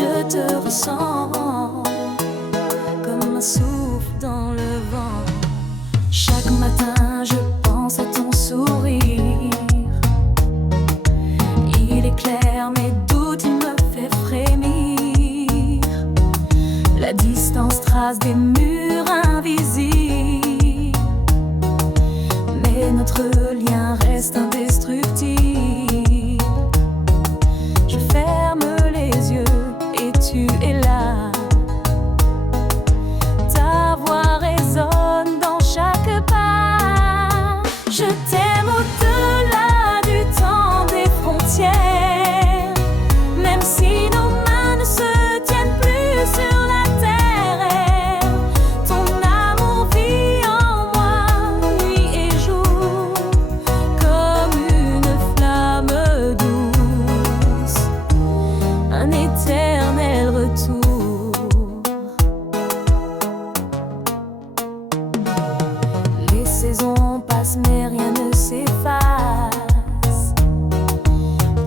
Je te ressens comme un souffle dans le vent. Chaque matin je pense à ton sourire. Il éclaire mes doutes, il me fait frémir. La distance trace des murs invisibles, mais notre lien reste indestructible. Je ferme les yeux et tu es là. Ta voix résonne dans chaque pas. Je t'aime au-delà du temps, des frontières. Même si nos mains ne se tiennent plus sur la terre, ton amour vit en moi, nuit et jour, comme une flamme douce, un éternel retour. Les saisons passent mais rien ne s'efface.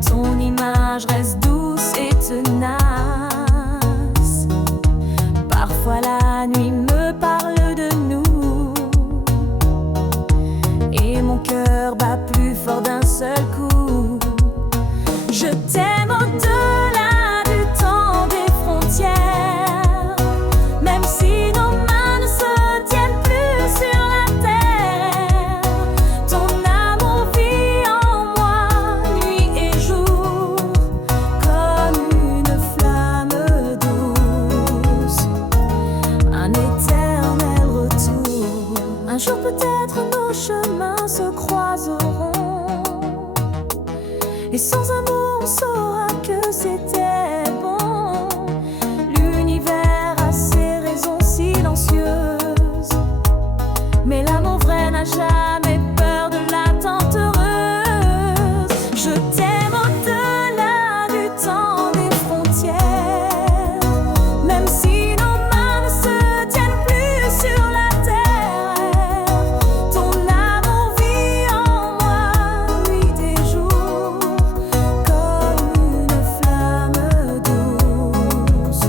Ton image reste douce et tenace. Parfois la nuit me parle de nous, et mon cœur bat plus fort d'un seul coup. Je t'aime au-delà du temps, des frontières. Même si nos mains ne se tiennent plus sur la terre, ton amour vit en moi, nuit et jour, comme une flamme douce, un éternel retour. Un jour peut-être nos chemins se croiseront, et sans amour on saura que c'était bon. L'univers a ses raisons silencieuses, mais l'amour vrai n'a jamais peur de l'attente heureuse. Je t'aime au-delà du temps, des frontières. Même si nos mains ne se tiennent plus sur la terre, ton amour vit en moi, nuit et jour, comme une flamme douce,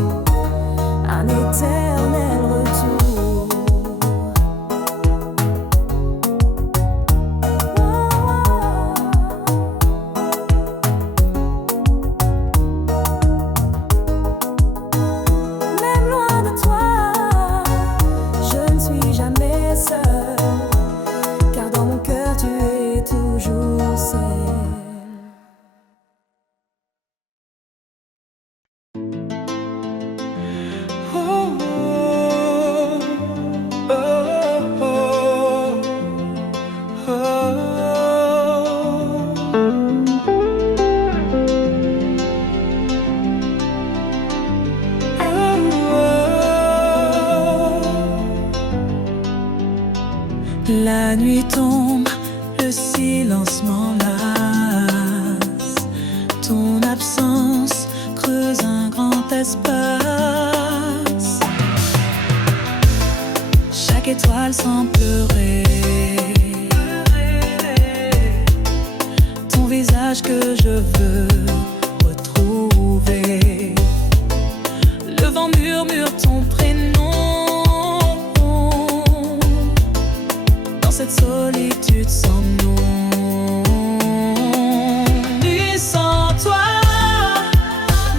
un éternel retour. Même loin de toi, je ne suis jamais seule, car dans mon cœur tu es toujours seule. La nuit tombe, le silence m'enlace. Ton absence creuse un grand espace. Chaque étoile semble pleurer. Ton visage que je veux retrouver. Le vent murmure ton prénom. Dans cette solitude sans nom. Nuit sans toi,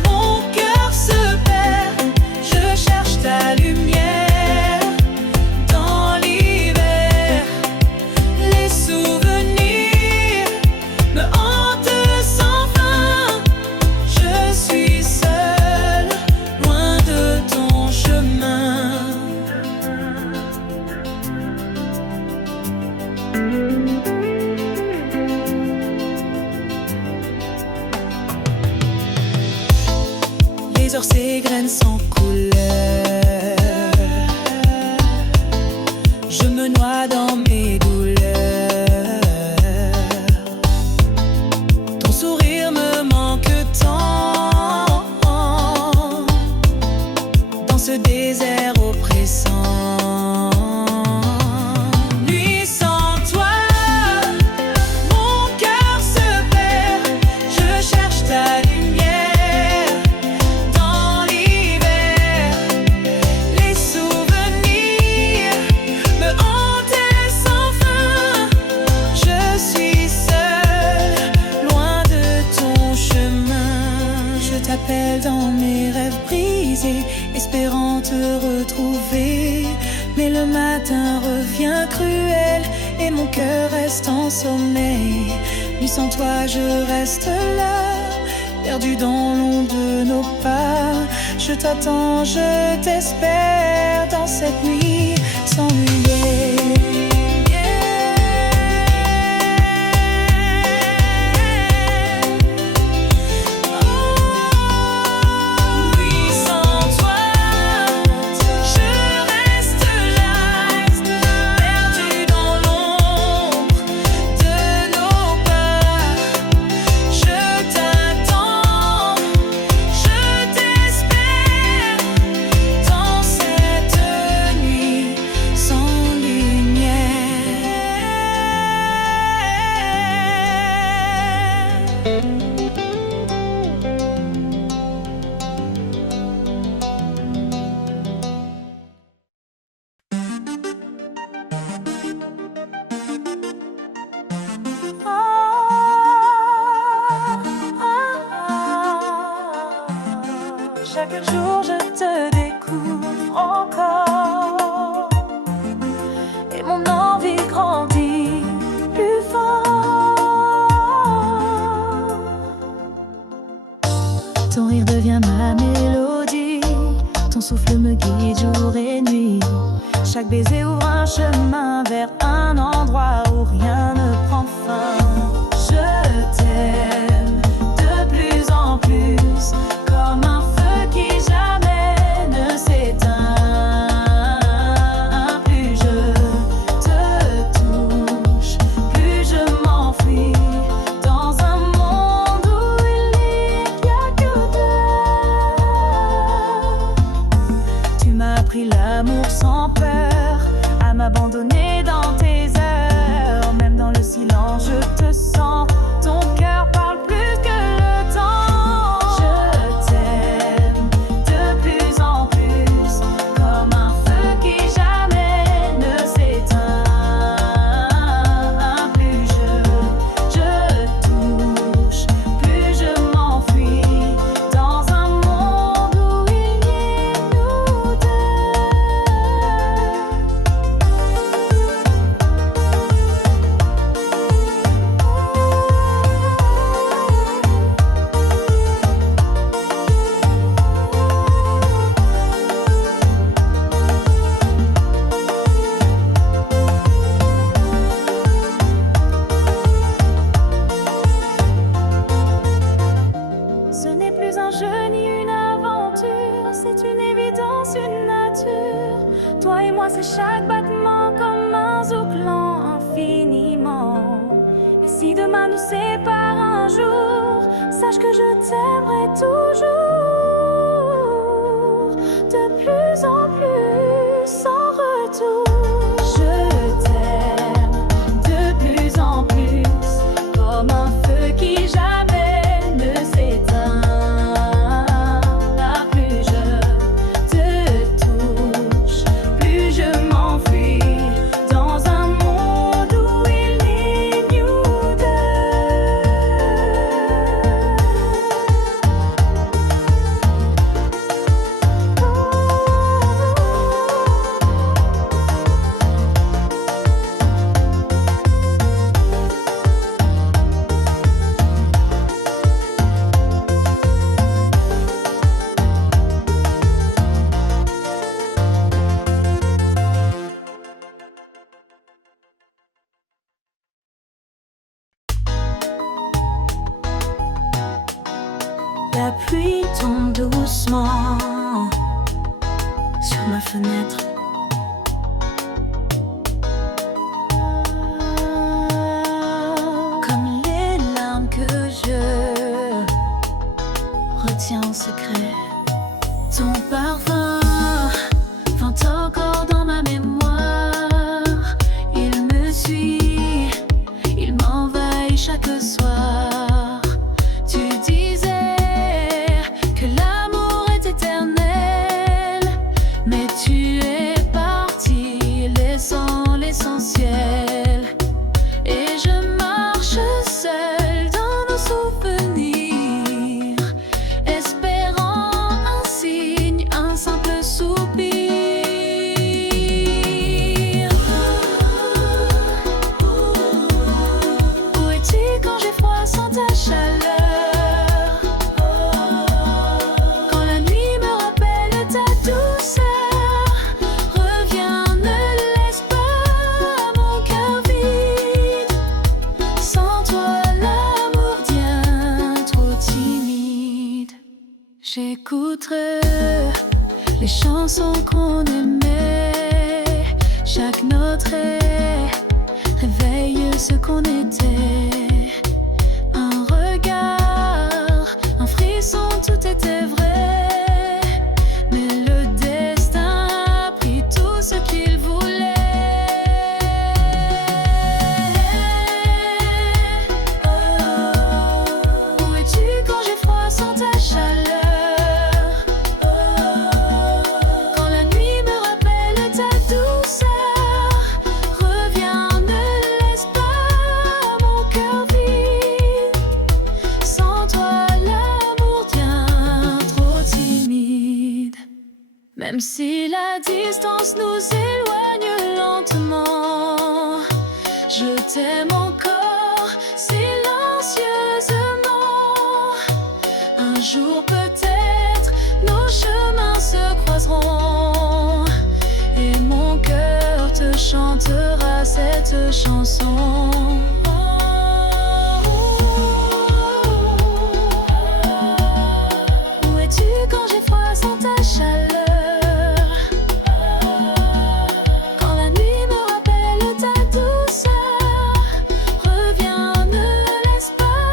mon cœur se perd. Je cherche ta lumière dans l'hiver. Les souvenirs me hantent sans fin. Je suis seule, loin de ton chemin. Les heures s'égrènent sans couleur. Je me noie dans mes douleurs. Ton sourire me manque tant. Dans ce désert oppressant. Nuit sans toi, mon cœur se perd. Je cherche ta lumière dans seule dans mes rêves brisés, espérant te retrouver. Mais le matin revient cruel et mon cœur reste en sommeil. Nuit sans toi je reste là, perdu dans l'ombre de nos pas. Je t'attends, je t'espère dans cette nuit sans lumière. Chaque jour je te découvre encore et mon envie grandit plus fort. Ton rire devient ma mélodie, ton souffle me guide jour et nuit. Chaque baiser ouvre un chemin vers un endroit où rien ne prend fin. Je t'aime de plus en plus, comme un feu qui jamais ne s'éteint. Plus je te touche, plus je m'enfuis dans un monde où il n'y a que toi. Tu m'as appris l'amour sans peur, à m'abandonner dans tes heures. Même dans le silence je te sens, ton cœur parle plus que le temps. Je t'aime de plus en plus, comme un feu qui jamais ne s'éteint. Plus je touche, plus je m'enfuis dans un monde où il n'y a nous deux. Ce n'est plus un jeu ni une aventure, c'est une évidence, une nature. Toi et moi, c'est chaque battement comme un zouk lent infiniment. Et si demain nous sépare un jour, sache que je t'aimerai toujours, de plus en plus, sans retour. Je t'aime de plus en plus, comme un feu qui jamais ne s'éteint. Plus je te touche, plus je m'enfuis dans un monde où il n'y a nous La pluie tombe doucement sur ma fenêtre. Comme les larmes que je retiens en secret. Ton parfum vente encore dans ma mémoire. Il me suit, il m'envahit chaque soir. Tu disais que l'amour est éternel, mais tu es parti laissant l'essentiel. Et je marche seule dans nos souvenirs, espérant Outre les chansons qu'on aimait, chaque note réveille ce qu'on était. Un regard, un frisson, tout était vrai. Mais le destin a pris tout ce qu'il voulait. Où es-tu quand j'ai froid sans ta chaleur? Quand la nuit me rappelle ta douceur, reviens, ne laisse pas mon cœur vide. Sans toi, l'amour devient trop timide. Même si la distance nous éloigne lentement, je t'aime encore silencieusement. Un jour peut-être nos chemins se croiseront et mon cœur te chantera cette chanson. Où es-tu quand j'ai froid sans ta chaleur? Quand la nuit me rappelle ta douceur, reviens, ne laisse pas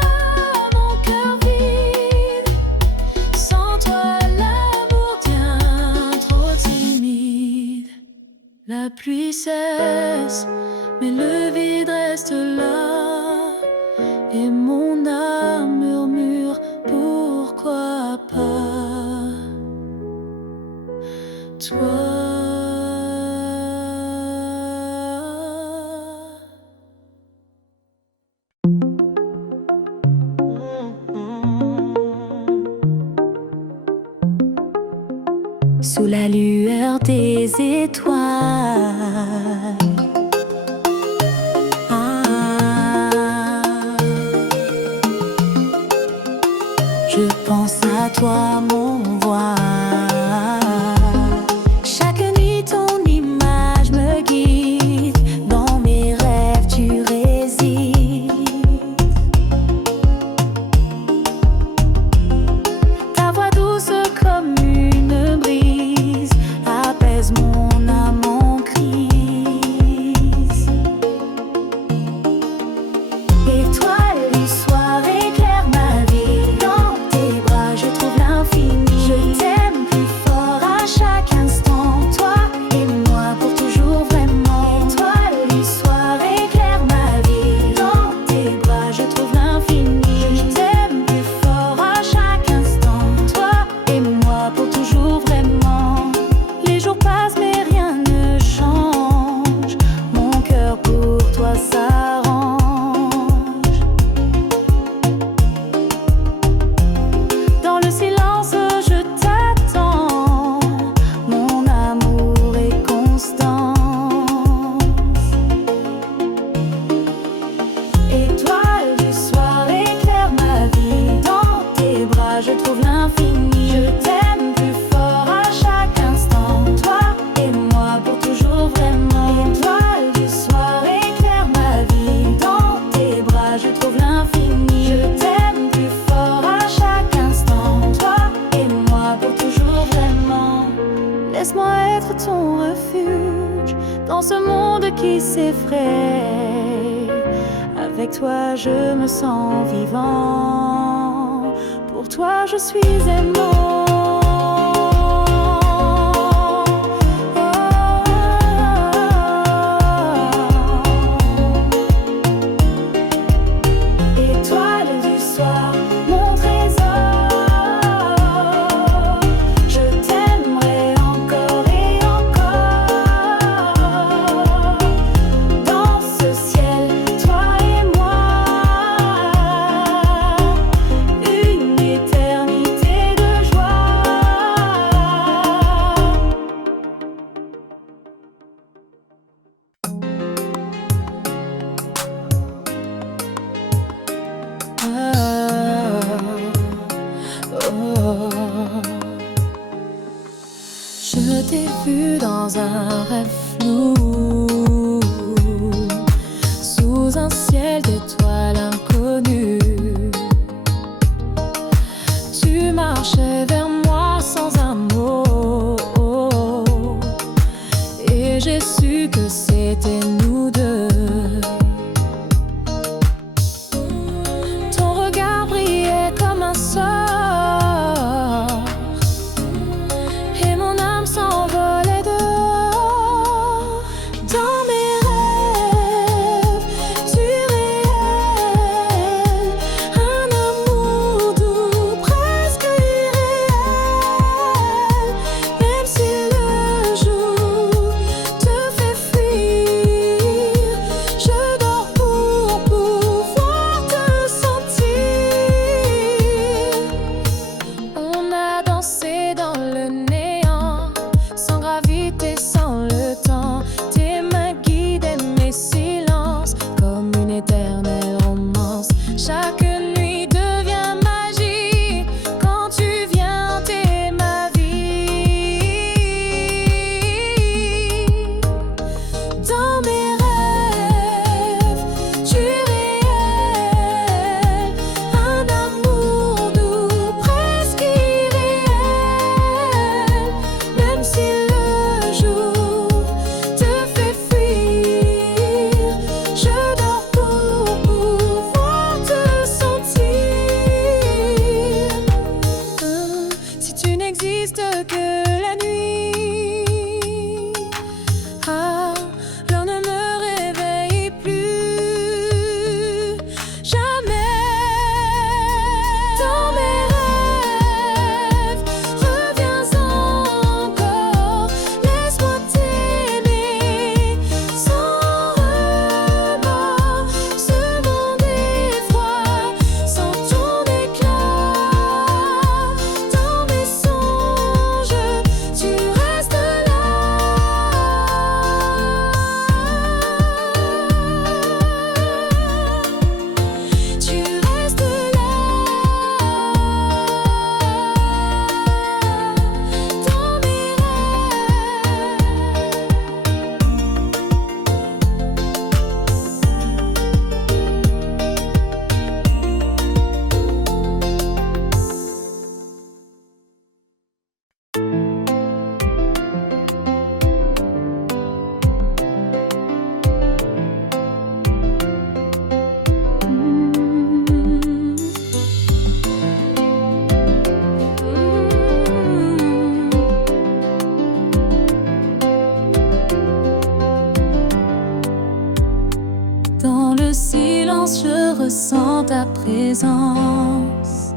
mon cœur vide. Sans toi, l'amour devient trop timide. La pluie cesse, mais le vide reste là. Et mon âme murmure, pourquoi pas toi? Sous la lueur des étoiles, je pense à toi, mon voile. Chaque nuit, ton image me guide. Dans mes rêves, tu résides. Ta voix douce comme une brise apaise mon âme en crise. Étoile du soir éclaire ma vie. Dans tes bras, je trouve l'infini. Je t'aime plus fort à chaque instant. Toi et moi pour toujours vraiment. Étoile du soir éclaire ma vie. Dans tes bras, je trouve l'infini. Je t'aime plus fort à chaque instant. Toi et moi pour toujours vraiment. Les jours passent mais rien ne change. Mon cœur pour toi s'arrange. Dans le silence je t'attends. Mon amour est constant. Étoile du soir éclaire ma vie. Dans tes bras je trouve l'infini. Je t'aime plus fort à chaque instant. Toi et moi pour toujours vraiment. Étoile du soir éclaire ma vie. Dans tes bras je trouve l'infini. Je t'aime plus fort à chaque instant. Toi et moi pour toujours vraiment. Laisse-moi être ton refuge dans ce monde qui s'effraie. Avec toi je me sens vivant. Pour toi je suis aimant. Étoile du soir, mon trésor, je t'aimerai encore et encore. Dans ce ciel, toi et moi, une éternité de joie. Je t'ai vu dans un rêve flou, sous un ciel d'étoiles inconnues. Tu marchais vers moi sans triste que la nuit. Ah, l'heure ne me réveille plus jamais. Dans mes rêves, reviens encore. Laisse-moi t'aimer sans remords. Ce monde est froid sans ton éclat. Dans mes songes, tu restes là. Tu restes là. Dans mes Dans le silence, je ressens ta présence.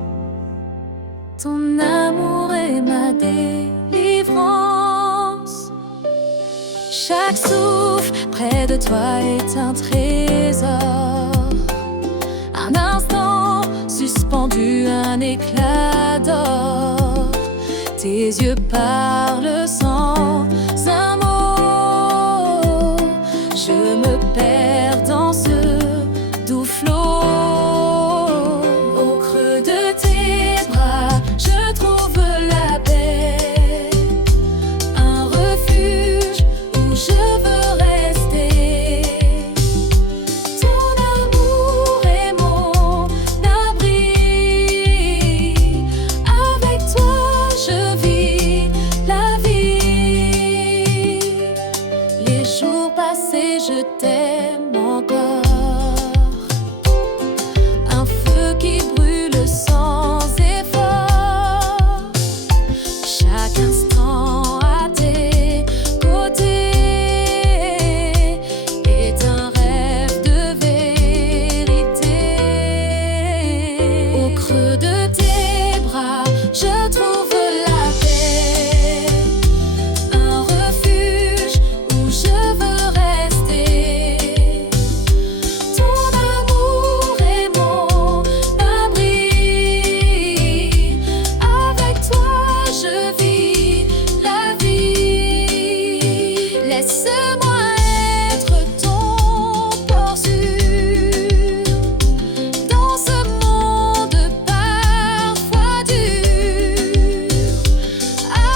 Ton amour est ma délivrance. Chaque souffle près de toi est un trésor. Un instant suspendu, un éclat d'or. Tes yeux parlent sans un mot. Je me perds dans ce doux flot. Au creux de tes bras, je trouve la paix. Un refuge où je veux rester. Ton amour est mon abri. Avec toi, je vis la vie. Les jours passés, je t'aime encore. Un feu qui brûle sans effort. Chaque instant à tes côtés est un rêve de vérité. Au creux de tes bras, je trouve la paix. Un refuge où je veux rester. Ton amour est mon abri. Avec toi, je vis la vie. Laisse-moi être ton port sûr. Dans ce monde parfois dur.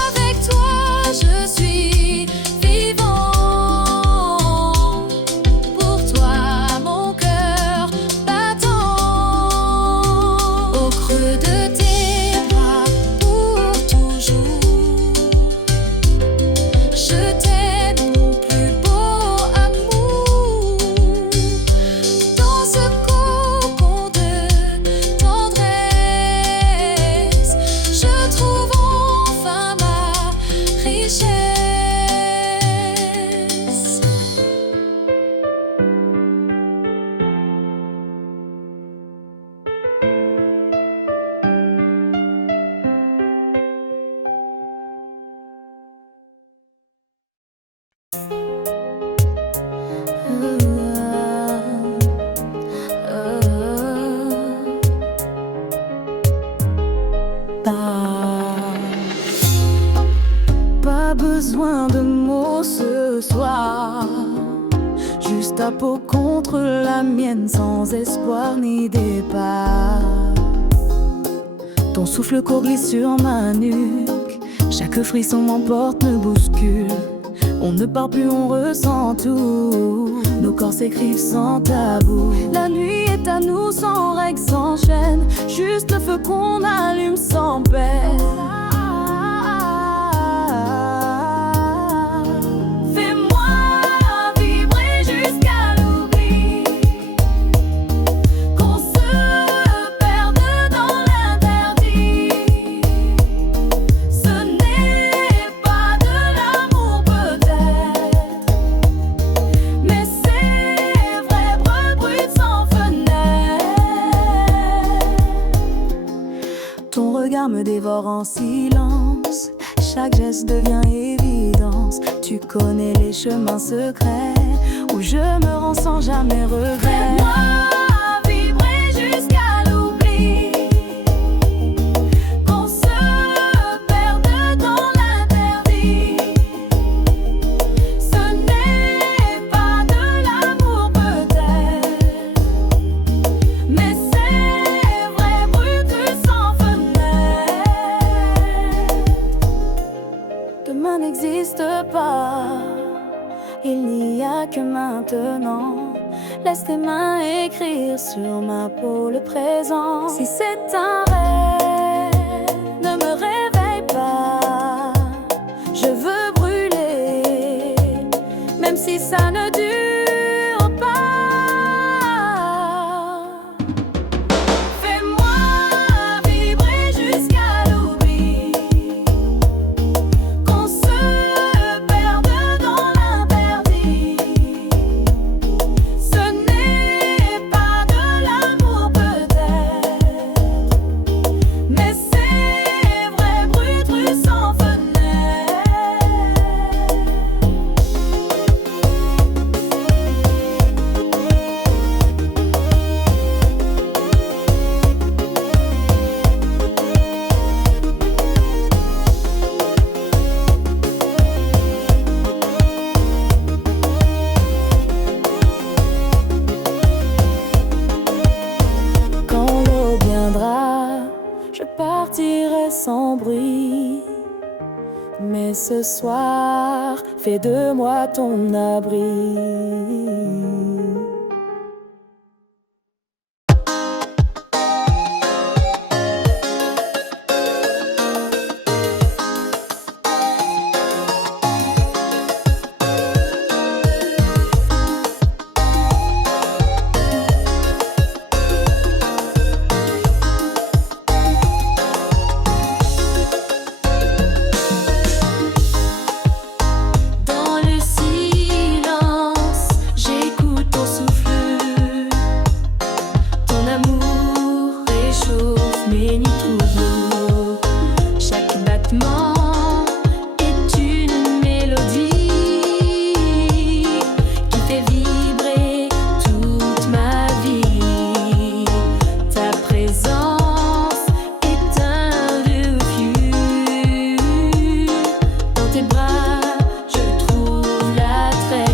Avec toi, je suis vivant. Pour toi, mon cœur battant. Au creux de tes bras, pour toujours. Je t'aime, mon plus beau amour. Dans ce cocon de tendresse, je trouve enfin ma richesse. Pas besoin de mots ce soir. Juste ta peau contre la mienne, sans espoir ni départ. Ton souffle court glisse sur ma nuque. Chaque frisson m'emporte, me bouscule. On ne parle plus, on ressent tout. Nos corps s'écrivent sans tabou. La nuit est à nous, sans règles, sans chaîne. Juste le feu qu'on allume sans peine. Fais-moi vibrer jusqu'à l'oubli. Qu'on se perde dans l'interdit. Ce n'est me dévore en silence. Chaque geste devient évidence. Tu connais les chemins secrets où je me rends sans jamais regret. Fais-moi vibrer jusqu'à l'oubli, qu'on se perde dans l'interdit. Ce n'est pas de l'amour peut-être, mais c'est vrai brut sans fenêtre. Demain n'existe pas, il n'y a que maintenant. Laisse tes mains écrire sur ma peau le présent. Si c'est un rêve, ne me réveille pas. Je veux brûler, même si ça ne dure pas. Fais-moi vibrer jusqu'à l'oubli, qu'on se perde dans l'interdit. Ce n'est pas de l'amour peut-être, mais c'est vrai brut sans fenêtre. Quand l'aube viendra, je partirai sans bruit. Mais ce soir, fais de moi ton abri. Dans le silence, j'écoute ton souffle. Ton amour réchauffe mes nuits troubles. Chaque battement est une mélodie qui fait vibrer toute ma vie. Ta présence est un refuge. Dans tes bras, je trouve la trêve.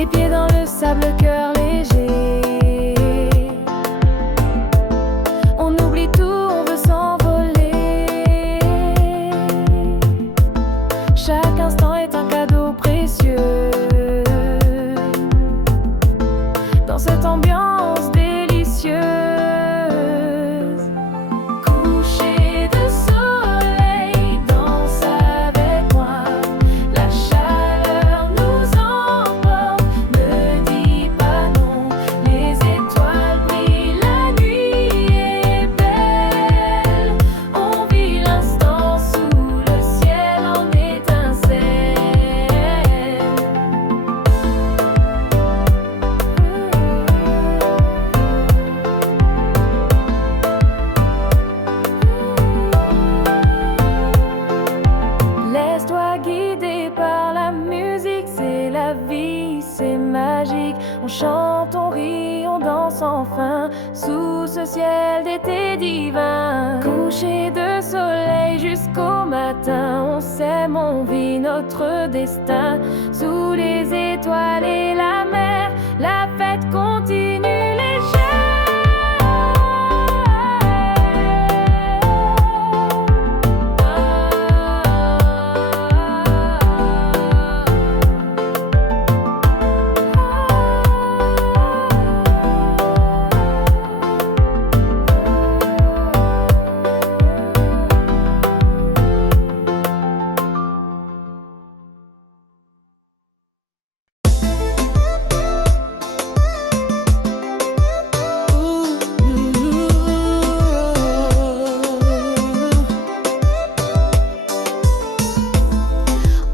les pieds dans le sable, le cœur léger. On oublie tout, on veut s'envoler. Chaque instant est un cadeau précieux. Dans cette ambiance délicieuse, coucher de soleil, danse avec moi. La chaleur nous emporte, ne dis pas non. Les étoiles brillent, la nuit est belle. On vit l'instant sous le ciel en étincelle. Laisse-toi guider par la musique, c'est la vie, c'est magique. On chante, on rit, on danse enfin, sous ce ciel d'été divin. Coucher de soleil jusqu'au matin, on s'aime, on vit notre destin. Sous les étoiles et la mer, la fête continue légère.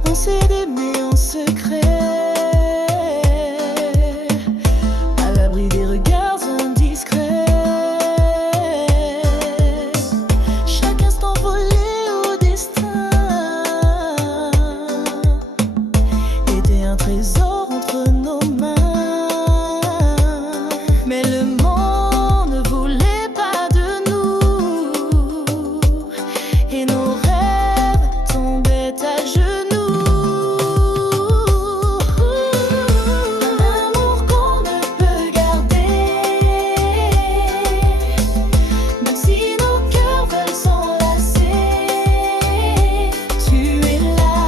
On s'est aimé en secret, à l'abri des regards indiscrets. Chaque instant volé au destin était un trésor entre nos mains. Mais le monde ne voulait pas de nous, et nos rêves tombaient à genoux. Un amour qu'on ne peut garder, même si nos cœurs veulent s'enlacer. Tu es là,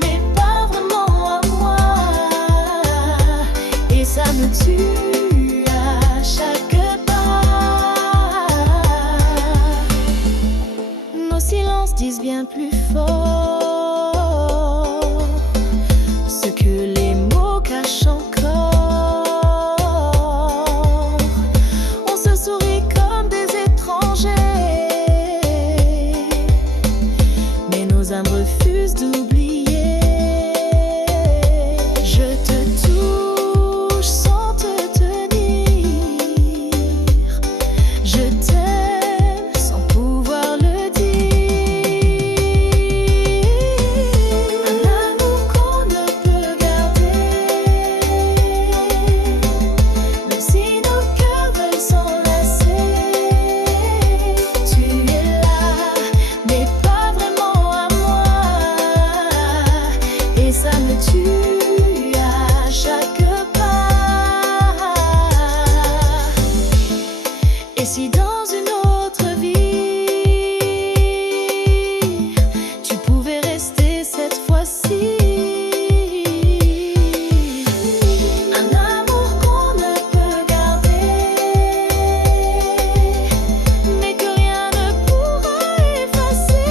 mais pas vraiment à moi, et ça me tue à chaque pas. Nos silences disent bien plus fort ce que les mots cachent encore. On se sourit comme des étrangers, mais nos âmes refusent d'oublier. Je te touche sans te tenir, je t'aime sans pouvoir le dire. Un amour qu'on ne peut garder, même si nos cœurs veulent s'enlacer. Tu es là, mais pas vraiment à moi, et ça me tue à chaque pas. Et si dans une autre vie, tu pouvais rester cette fois-ci? Un amour qu'on ne peut garder, mais que rien ne pourra effacer.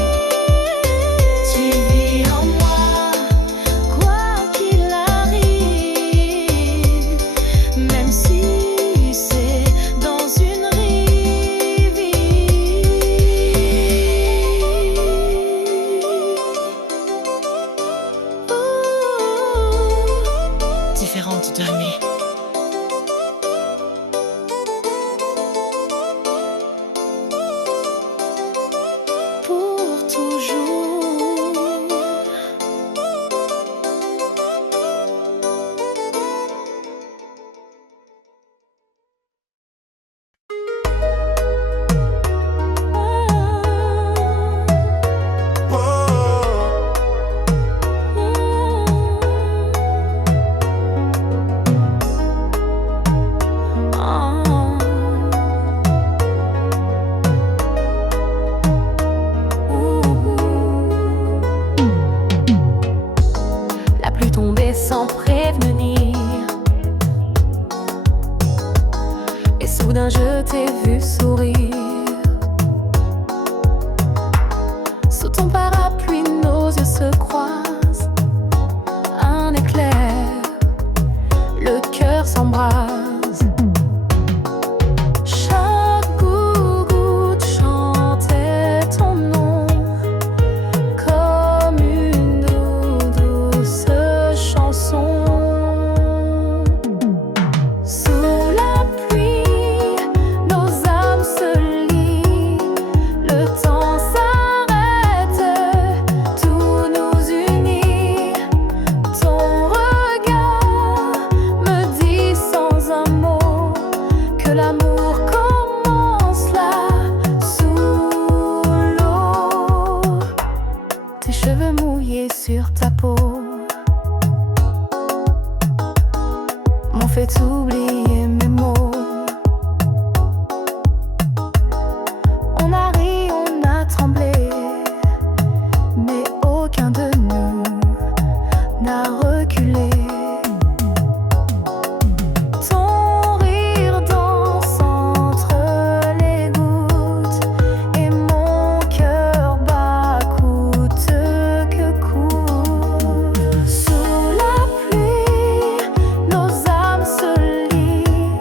Tu vis en moi, quoi qu'il arrive, même si c'est dans une rivière. Différente de mes. Pour toujours. souviens, je t'ai vu sourire. Sous ton parapluie, nos yeux se croisent. Un éclair, le cœur s'embrase. Chaque goutte chantait ton nom comme une douce chanson. Sous la pluie, nos âmes se lient. Le temps s'arrête, tout nous unit. Ton regard me dit sans un mot que l'amour commence là, sous l'eau. Tes cheveux mouillés sur ta peau m'ont fait oublier mes mots. On a ri, on a tremblé, mais aucun de nous n'a reculé. Ton rire danse entre les gouttes et mon cœur bat coûte que coûte. Sous la pluie, nos âmes se lient.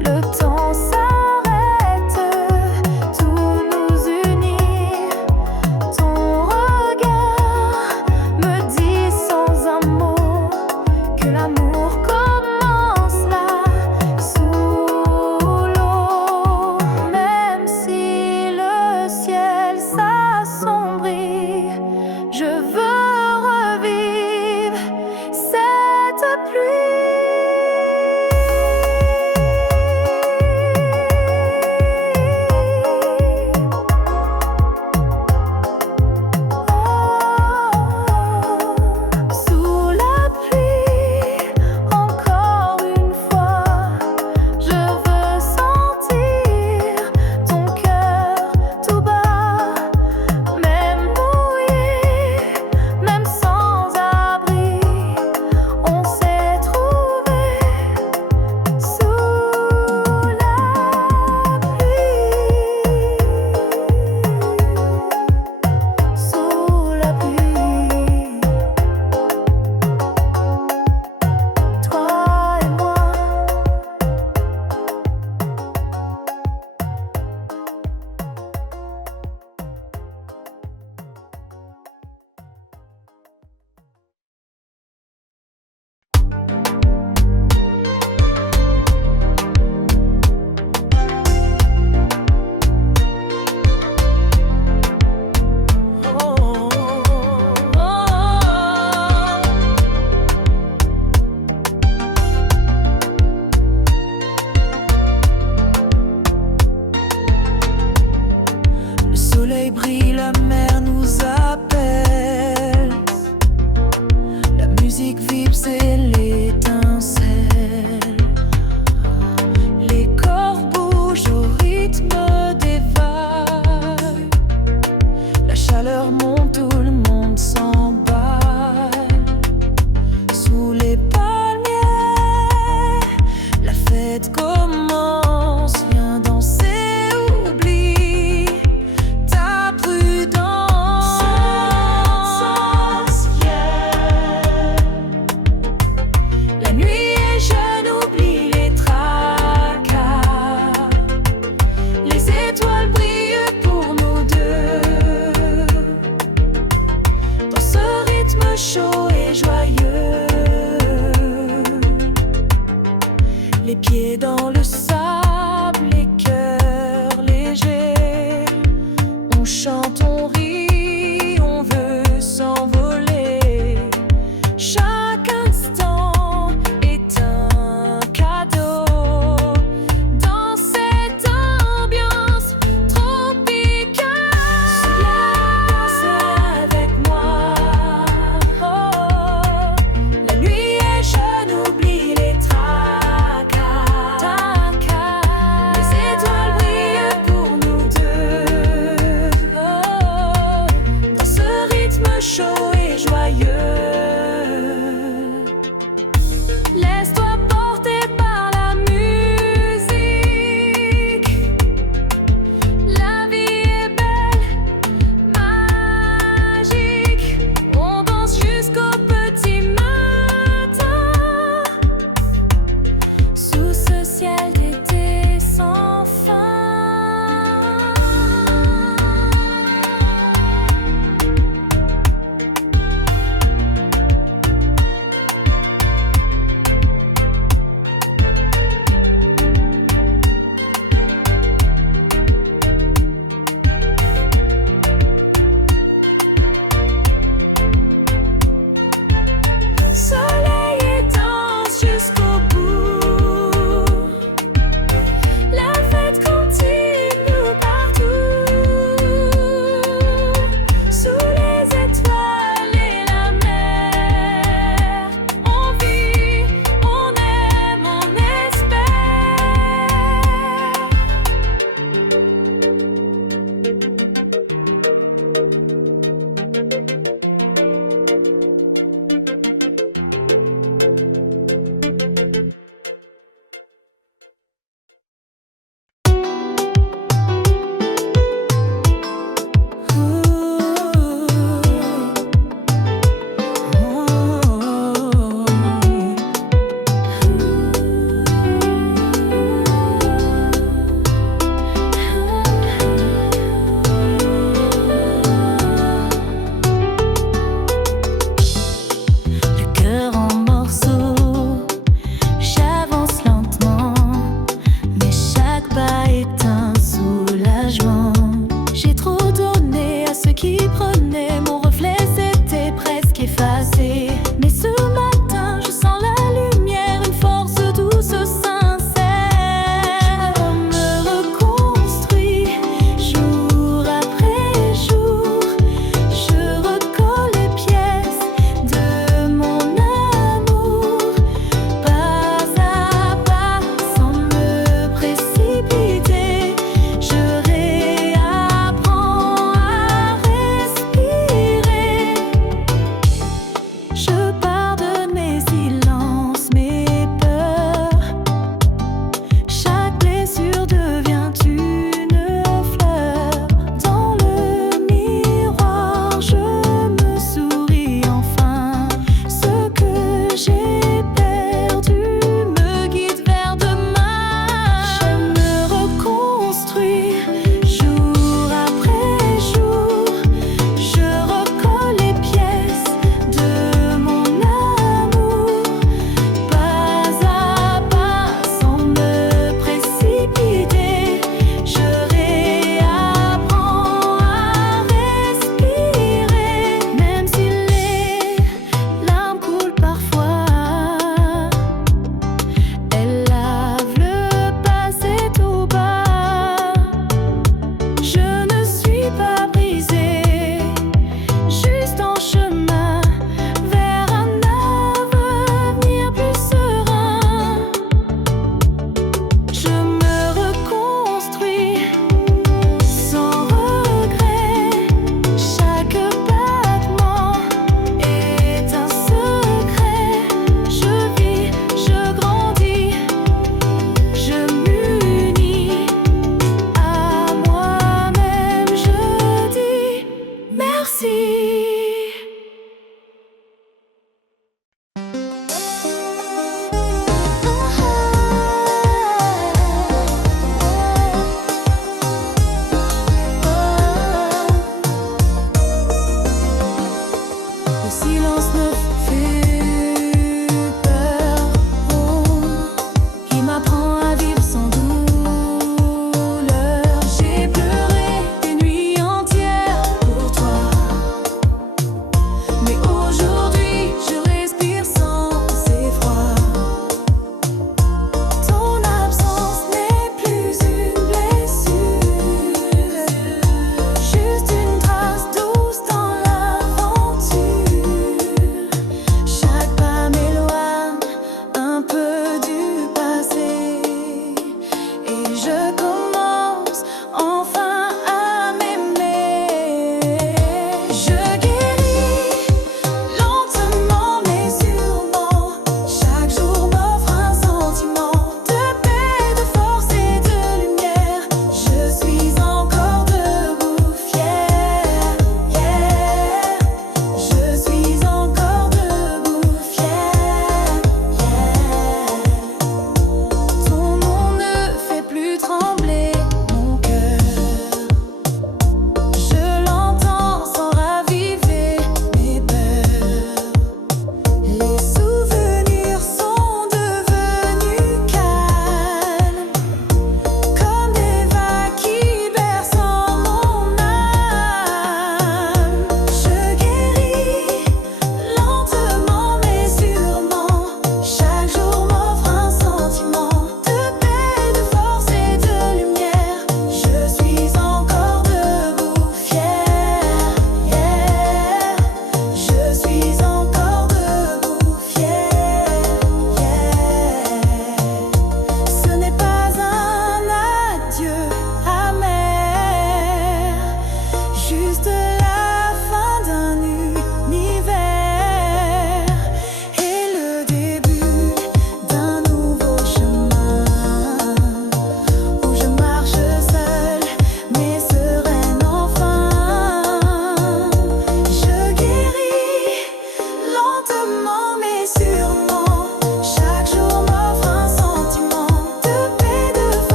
Le temps s'arrête, tout nous unit. Ton regard me dit sans un mot que l'amour commence là, sous l'eau. Même si le ciel s'assombrit, je veux revivre cette pluie. Sous la pluie, encore une fois, je veux sentir ton cœur tout bas. Même mouillé, même sans abri, on s'est trouvé.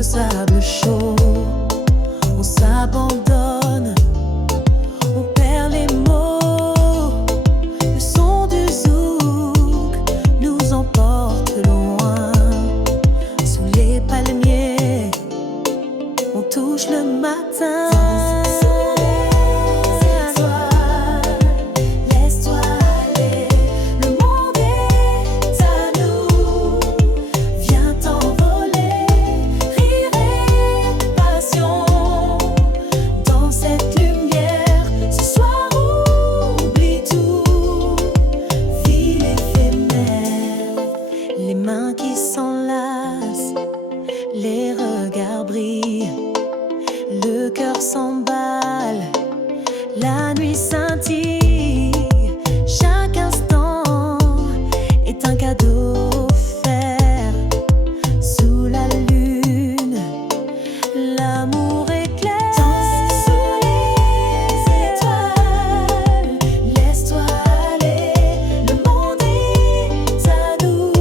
le sable chaud. On s'abandonne, on perd les mots. Le son du zouk nous emporte loin. Sous les palmiers, on touche le matin. Les regards brillent, le cœur s'emballe, la nuit scintille. Chaque instant est un cadeau offert. Sous la lune, l'amour éclaire. Danse sous les étoiles, laisse-toi aller, le monde est à nous.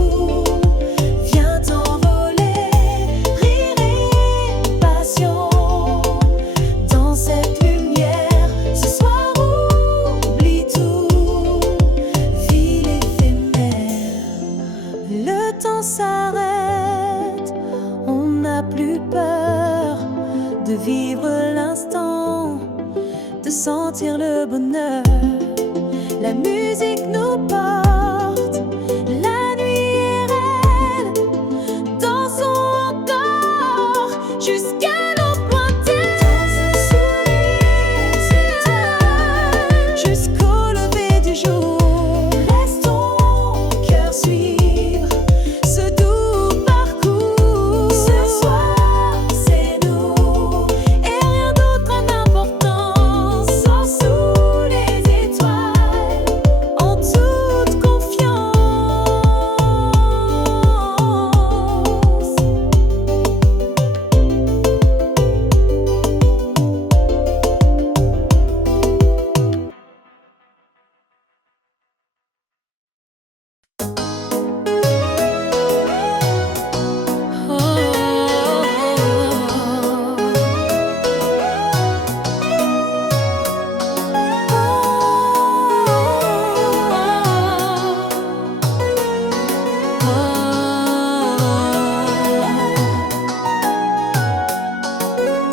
Viens t'envoler. S'arrête, on n'a plus peur de vivre l'instant, de sentir le bonheur. La musique nous porte, la nuit est reine. Dansons encore jusqu'à l'aube lointaine. Sous les étoiles, jusqu'au lever du jour. Laisse ton cœur suivre ce doux parcours. Ce soir, c'est nous et rien d'autre n'a d'importance. Sors sous les étoiles en toute confiance.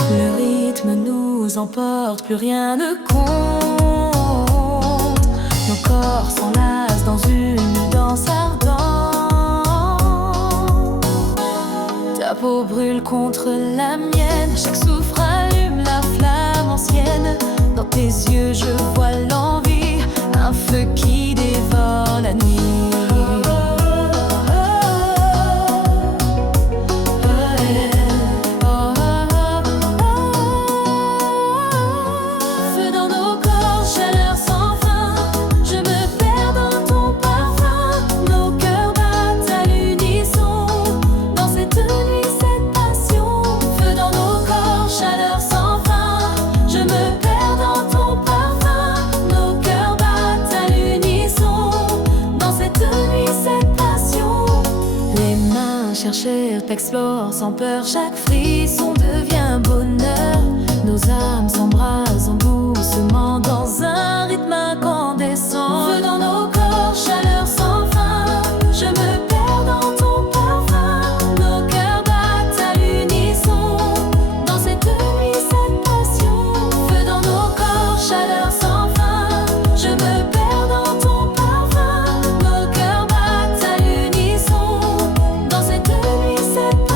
Le rythme nous emporte, plus rien ne compte. Nos corps s'enlacent dans une danse ardente. Ta peau brûle contre la mienne, chaque souffle allume la flamme ancienne. Dans tes yeux je vois l'envie, un feu qui dévore la nuit. Chercher, t'explore sans peur, chaque frisson devient bonheur. Nos âmes s'embrasent en doucement dans un rythme incandescent. Feu dans nos corps, chaleur sans fin, je me perds dans ton parfum. Nos cœurs battent à l'unisson, dans cette nuit, cette passion. Feu dans nos corps, chaleur sans fin, je me perds dans ton parfum. Nos cœurs battent à l'unisson, dans cette nuit, cette passion.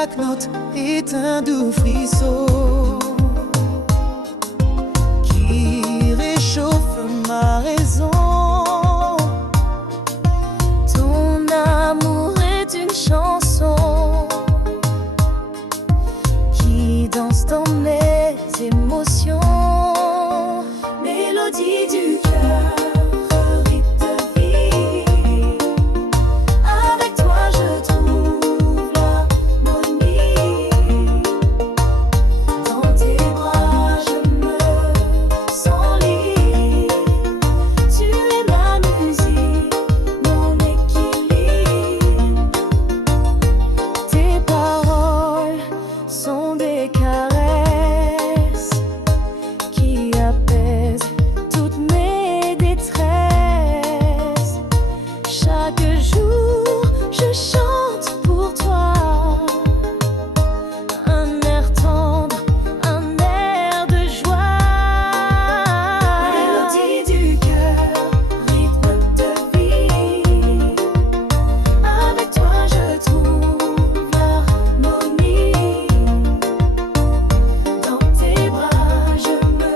chaque note est un doux frisson qui réchauffe ma raison. Ton amour est une chanson qui danse dans mes émotions. Mélodie du cœur, rythme de vie. Avec toi je trouve l'harmonie. Dans tes bras je me sens libre. Tu es ma musique, mon équilibre. Tes paroles sont des caresses qui apaisent toutes mes détresses. Chaque jour, je chante pour toi un air tendre, un air de joie. Mélodie du cœur, rythme de vie. Avec toi, je trouve l'harmonie. Dans tes bras, je me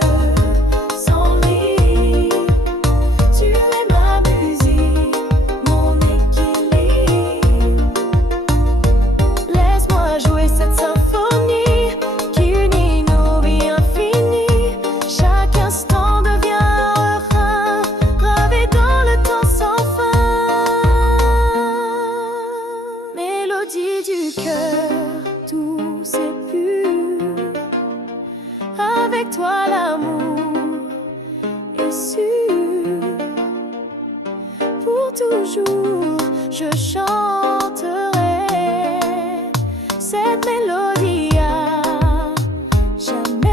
sens libre. Tu es ma musique, mon équilibre. Laisse-moi jouer cette symphonie qui unit nos vies infinies. Chaque instant devient un refrain gravé dans le temps sans fin. Mélodie du cœur, tout c'est pur. Avec toi l'amour est sûr. Pour toujours, je chanterai cette mélodie à jamais.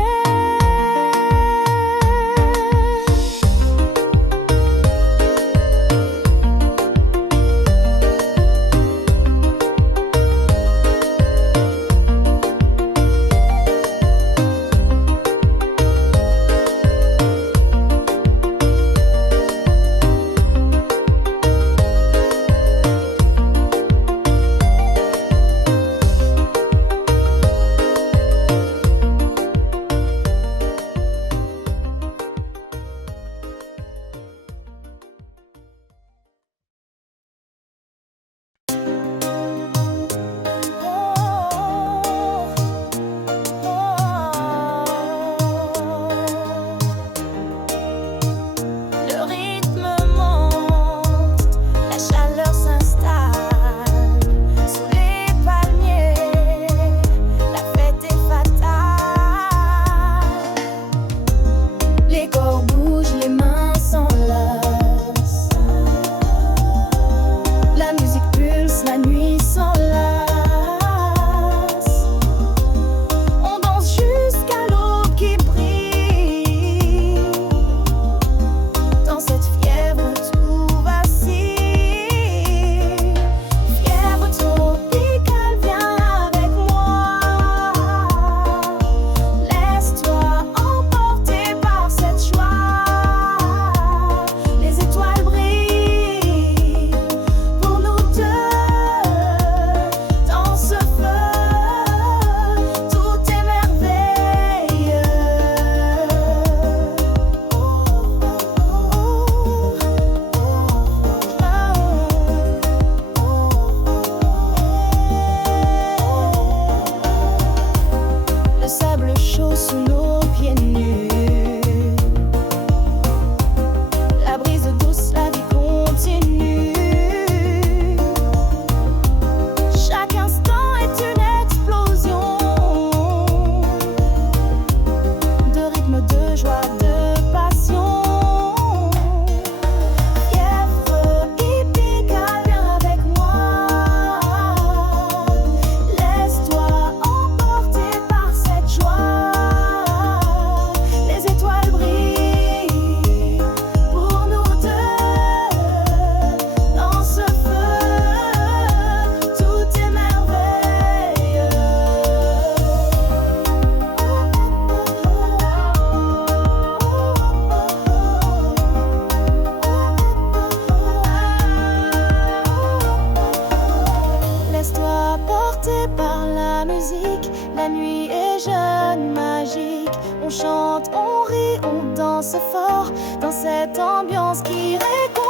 portés par la musique. La nuit est jeune, magique. On chante, on rit, on danse fort dans cette ambiance qui réconforte.